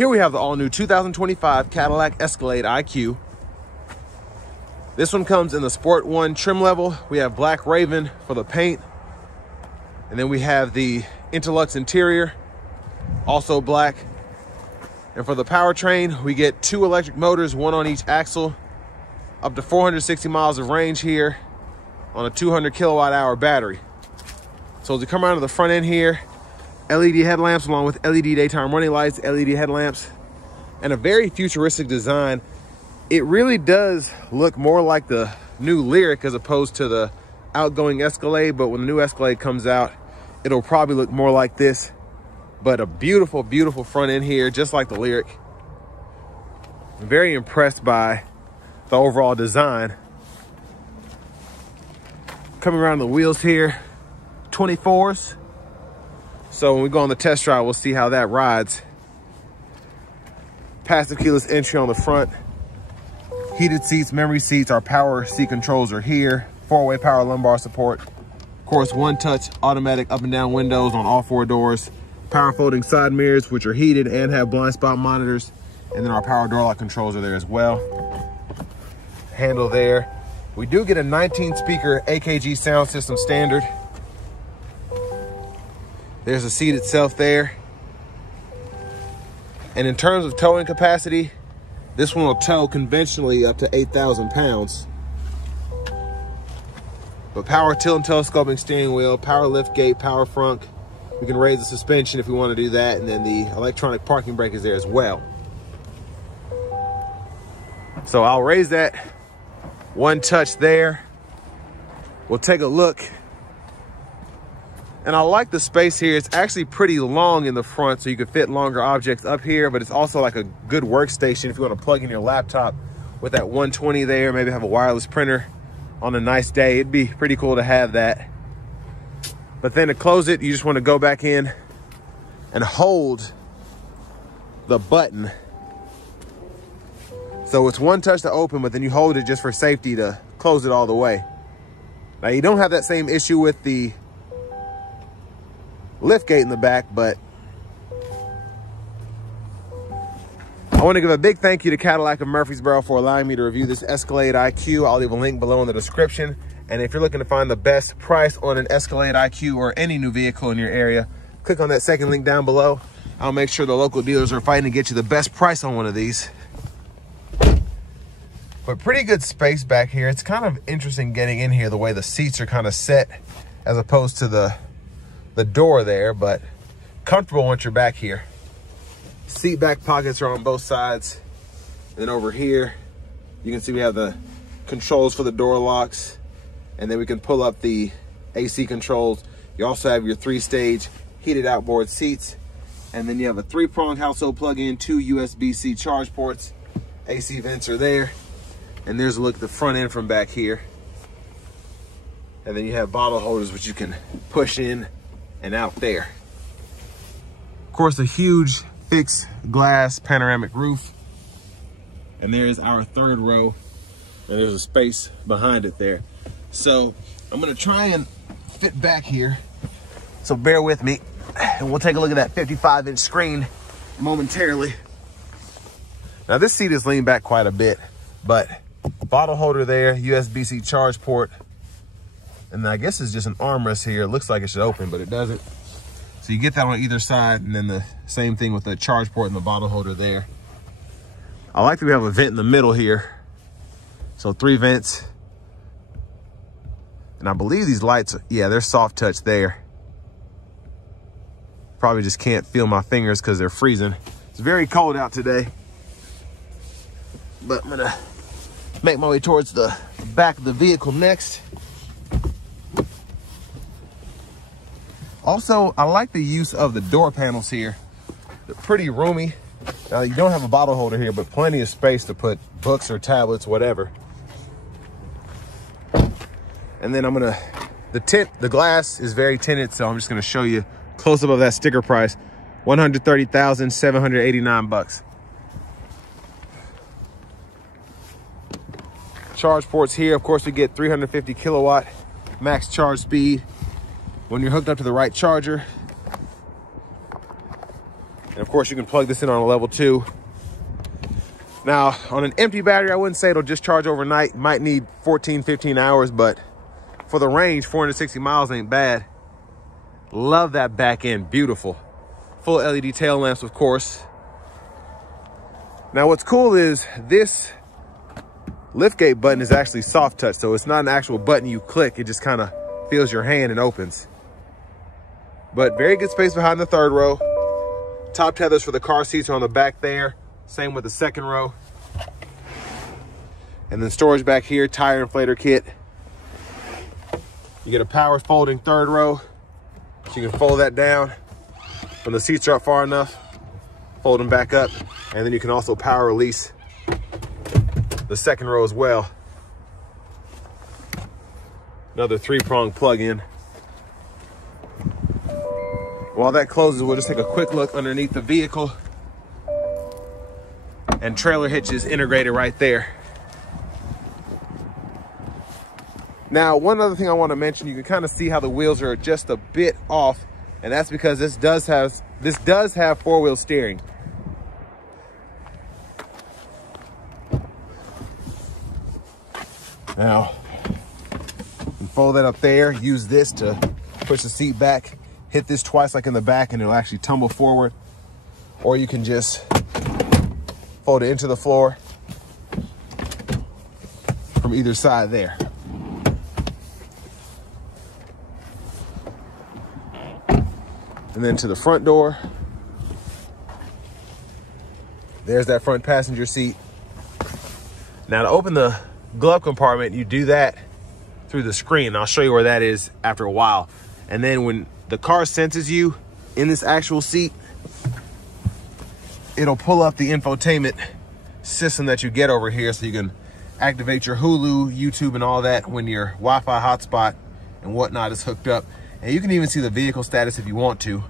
Here we have the all-new 2025 Cadillac Escalade IQ. This one comes in the Sport 1 trim level. We have Black Raven for the paint. And then we have the Interlux interior, also black. And for the powertrain, we get 2 electric motors, 1 on each axle, up to 460 miles of range here on a 200 kilowatt hour battery. So as we come around to the front end here, LED headlamps along with LED daytime running lights, LED headlamps, and a very futuristic design. It really does look more like the new Lyric as opposed to the outgoing Escalade, but when the new Escalade comes out, it'll probably look more like this. But a beautiful, beautiful front end here, just like the Lyric. I'm very impressed by the overall design. Coming around the wheels here, 24s. So when we go on the test drive, we'll see how that rides. Passive keyless entry on the front. Heated seats, memory seats, our power seat controls are here. 4-way power lumbar support. Of course, one-touch automatic up and down windows on all 4 doors. Power folding side mirrors, which are heated and have blind spot monitors. And then our power door lock controls are there as well. Handle there. We do get a 19-speaker AKG sound system standard. There's the seat itself there. And in terms of towing capacity, this one will tow conventionally up to 8,000 pounds. But power tilt and telescoping steering wheel, power lift gate, power frunk. We can raise the suspension if we want to do that. And then the electronic parking brake is there as well. So I'll raise that one touch there. We'll take a look. And I like the space here. It's actually pretty long in the front, so you can fit longer objects up here, but it's also like a good workstation if you want to plug in your laptop with that 120 there, maybe have a wireless printer on a nice day. It'd be pretty cool to have that. But then to close it, you just want to go back in and hold the button. So it's one touch to open, but then you hold it just for safety to close it all the way. Now you don't have that same issue with the lift gate in the back, but I want to give a big thank you to Cadillac of Murfreesboro for allowing me to review this Escalade IQ. I'll leave a link below in the description. And if you're looking to find the best price on an Escalade IQ or any new vehicle in your area, click on that second link down below. I'll make sure the local dealers are fighting to get you the best price on one of these. But pretty good space back here. It's kind of interesting getting in here, the way the seats are kind of set as opposed to the door there, but comfortable once you're back here. Seat back pockets are on both sides. And then over here, you can see we have the controls for the door locks. And then we can pull up the AC controls. You also have your 3-stage heated outboard seats. And then you have a 3-prong household plug-in, 2 USB-C charge ports. AC vents are there. And there's a look at the front end from back here. And then you have bottle holders, which you can push in and out there. Of course, a huge fixed glass panoramic roof. And there's our 3rd row. And there's a space behind it there. So I'm gonna try and fit back here. So bear with me. And we'll take a look at that 55-inch screen momentarily. Now this seat is leaned back quite a bit, but bottle holder there, USB-C charge port. And I guess it's just an armrest here. It looks like it should open, but it doesn't. So you get that on either side, and then the same thing with the charge port and the bottle holder there. I like that we have a vent in the middle here. So 3 vents. And I believe these lights, yeah, they're soft touch there. Probably just can't feel my fingers because they're freezing. It's very cold out today. But I'm gonna make my way towards the back of the vehicle next. Also, I like the use of the door panels here. They're pretty roomy. Now you don't have a bottle holder here, but plenty of space to put books or tablets, whatever. And then the glass is very tinted, so I'm just gonna show you close up of that sticker price, $130,789. Charge ports here. Of course, we get 350 kilowatt max charge speed when you're hooked up to the right charger. And And of course, you can plug this in on a level 2. Now, on an empty battery, I wouldn't say it'll just charge overnight. Might need 14, 15 hours, but for the range, 460 miles ain't bad. Love that back end, beautiful. Full LED tail lamps, of course. Now, what's cool is this liftgate button is actually soft touch, so it's not an actual button you click. It just kind of feels your hand and opens. But very good space behind the third row. Top tethers for the car seats are on the back there. Same with the second row. And then storage back here, tire inflator kit. You get a power folding third row. So you can fold that down when the seats are up far enough. Fold them back up. And then you can also power release the second row as well. Another 3-prong plug-in. While that closes, we'll just take a quick look underneath the vehicle. And trailer hitch is integrated right there. Now, one other thing I want to mention, you can kind of see how the wheels are just a bit off, and that's because this does have 4-wheel steering. Now, you can fold that up there, use this to push the seat back, hit this twice like in the back, and it'll actually tumble forward. Or you can just fold it into the floor from either side there. And then to the front door. There's that front passenger seat. Now to open the glove compartment, you do that through the screen. I'll show you where that is after a while. And then when the car senses you in this actual seat, it'll pull up the infotainment system that you get over here so you can activate your Hulu, YouTube, and all that when your Wi-Fi hotspot and whatnot is hooked up. And you can even see the vehicle status if you want to.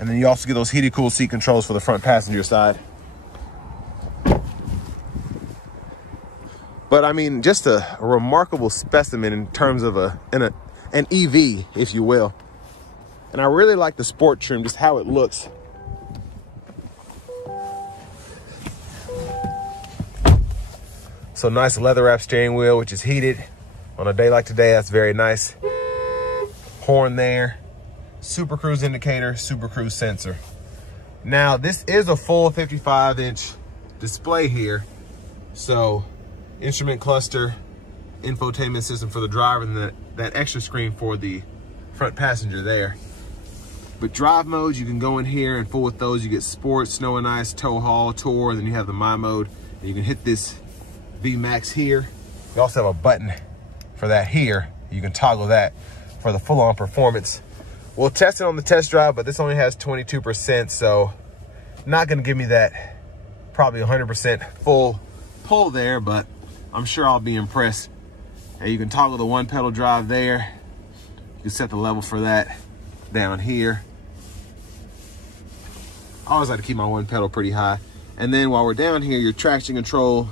And then you also get those heated cool seat controls for the front passenger side. But I mean, just a remarkable specimen in terms of an EV, if you will. And I really like the sport trim, just how it looks. So nice leather wrap steering wheel, which is heated. On a day like today, that's very nice. Horn there. Super Cruise indicator, Super Cruise sensor. Now, this is a full 55-inch display here. So, instrument cluster, infotainment system for the driver, and that extra screen for the front passenger there. But drive modes, you can go in here and fool with those. You get sport, snow and ice, tow haul, tour, and then you have the my mode. And you can hit this VMAX here. You also have a button for that here. You can toggle that for the full-on performance. We'll test it on the test drive, but this only has 22%, so not gonna give me that probably 100% full pull there, but I'm sure I'll be impressed. And you can toggle the 1-pedal drive there. You can set the level for that down here. I always like to keep my 1-pedal pretty high. And then while we're down here, your traction control,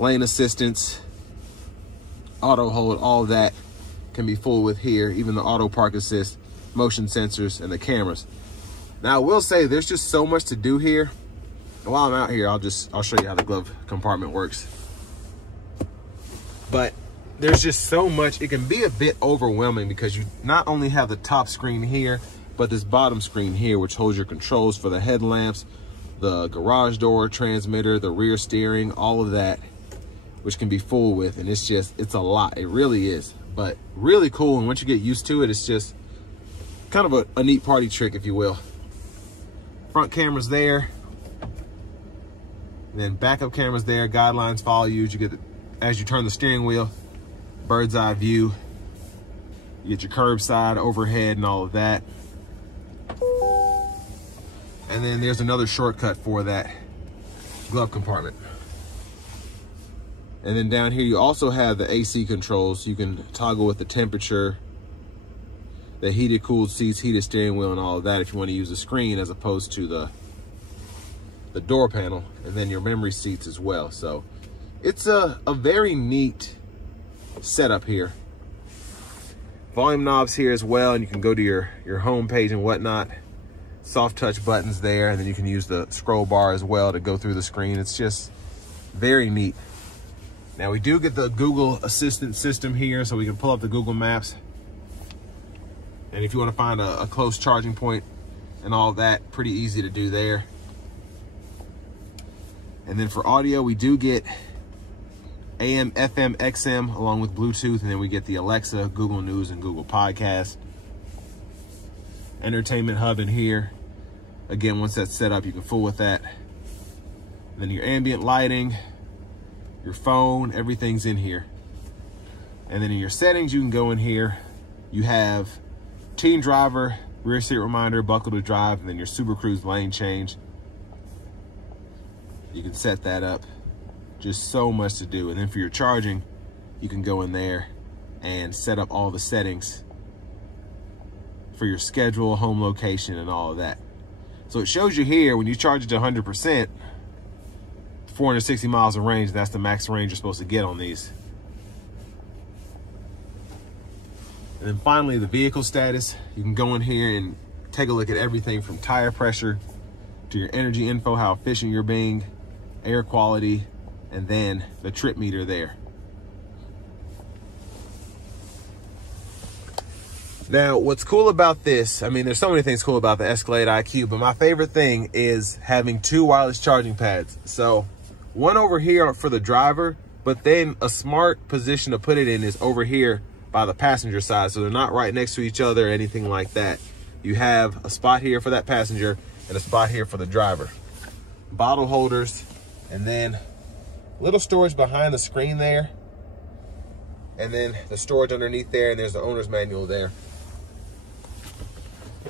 lane assistance, auto hold, all of that can be full with here, even the auto park assist, motion sensors, and the cameras. Now I will say there's just so much to do here. And while I'm out here, I'll show you how the glove compartment works. But there's just so much, it can be a bit overwhelming because you not only have the top screen here, but this bottom screen here, which holds your controls for the headlamps, the garage door, transmitter, the rear steering, all of that, which can be full with. And it's a lot, it really is, but really cool. And once you get used to it, it's just kind of a neat party trick, if you will. Front cameras there, and then backup cameras there, guidelines follow you. You get, as you turn the steering wheel, bird's eye view. You get your curbside, overhead, and all of that. And then there's another shortcut for that glove compartment. And then down here, you also have the AC controls. You can toggle with the temperature, the heated, cooled seats, heated steering wheel, and all of that if you want to use the screen as opposed to the door panel, and then your memory seats as well. So it's a very neat setup here. volume knobs here as well, and you can go to your home page and whatnot. Soft touch buttons there, and then you can use the scroll bar as well to go through the screen. It's just very neat. Now we do get the Google Assistant system here, so we can pull up the Google Maps. And if you want to find a close charging point and all that, pretty easy to do there. And then for audio, we do get AM, FM, XM, along with Bluetooth, and then we get the Alexa, Google News, and Google Podcast. Entertainment hub in here. Again, once that's set up, you can fool with that. And then your ambient lighting, your phone, everything's in here. And then in your settings, you can go in here. You have teen driver, rear seat reminder, buckle to drive, and then your Super Cruise lane change. You can set that up. Just so much to do. And then for your charging, you can go in there and set up all the settings for your schedule, home location, and all of that. So it shows you here, when you charge it to 100%, 460 miles of range, that's the max range you're supposed to get on these. And then finally, the vehicle status. You can go in here and take a look at everything from tire pressure to your energy info, how efficient you're being, air quality, and then the trip meter there. Now, what's cool about this, I mean, there's so many things cool about the Escalade IQ, but my favorite thing is having 2 wireless charging pads. So one over here for the driver, but then a smart position to put it in is over here by the passenger side. So they're not right next to each other or anything like that. You have a spot here for that passenger and a spot here for the driver. Bottle holders, and then little storage behind the screen there. And then the storage underneath there, and there's the owner's manual there.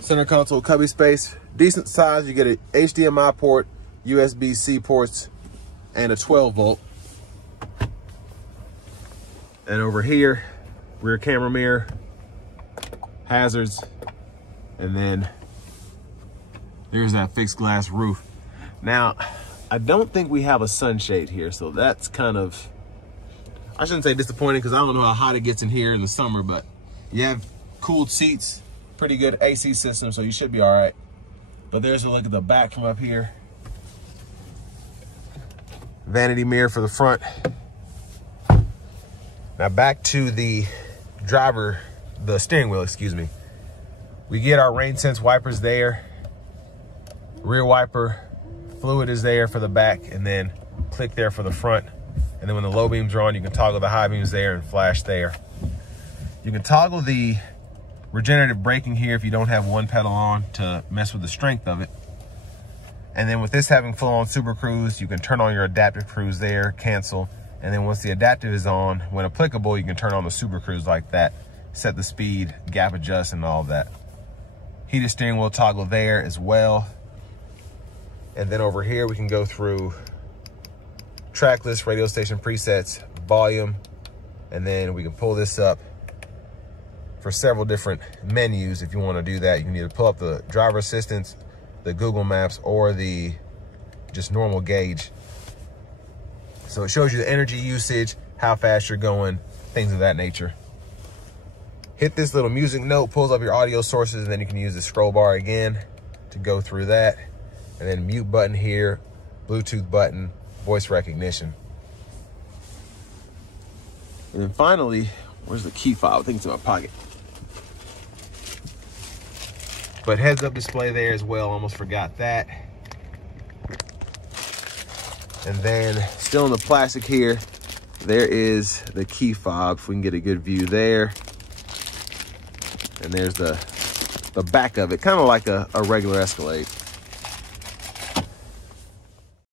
Center console cubby space, decent size. You get an HDMI port, USB-C ports, and a 12 volt. And over here, rear camera mirror, hazards, and then there's that fixed glass roof. Now, I don't think we have a sunshade here, so that's kind of, I shouldn't say disappointing, because I don't know how hot it gets in here in the summer, but you have cooled seats, pretty good AC system, so you should be all right. But there's a look at the back from up here. Vanity mirror for the front. Now back to the driver, the steering wheel, excuse me. We get our rain sense wipers there. Rear wiper fluid is there for the back, and then click there for the front. And then when the low beams are on, you can toggle the high beams there and flash there. You can toggle the regenerative braking here if you don't have one pedal on to mess with the strength of it. And then with this having full on Super Cruise, you can turn on your adaptive cruise there, cancel. And then once the adaptive is on, when applicable, you can turn on the Super Cruise like that, set the speed, gap adjust, and all of that. Heated steering wheel toggle there as well. And then over here, we can go through track list, radio station presets, volume, and then we can pull this up for several different menus. If you want to do that, you can either pull up the driver assistance, the Google Maps, or the just normal gauge. So it shows you the energy usage, how fast you're going, things of that nature. Hit this little music note, pulls up your audio sources, and then you can use the scroll bar again to go through that. And then mute button here, Bluetooth button, voice recognition. And then finally, where's the key fob? I think it's in my pocket. But heads up display there as well, almost forgot that. And then still in the plastic here, there is the key fob, if we can get a good view there. And there's the back of it, kind of like a regular Escalade.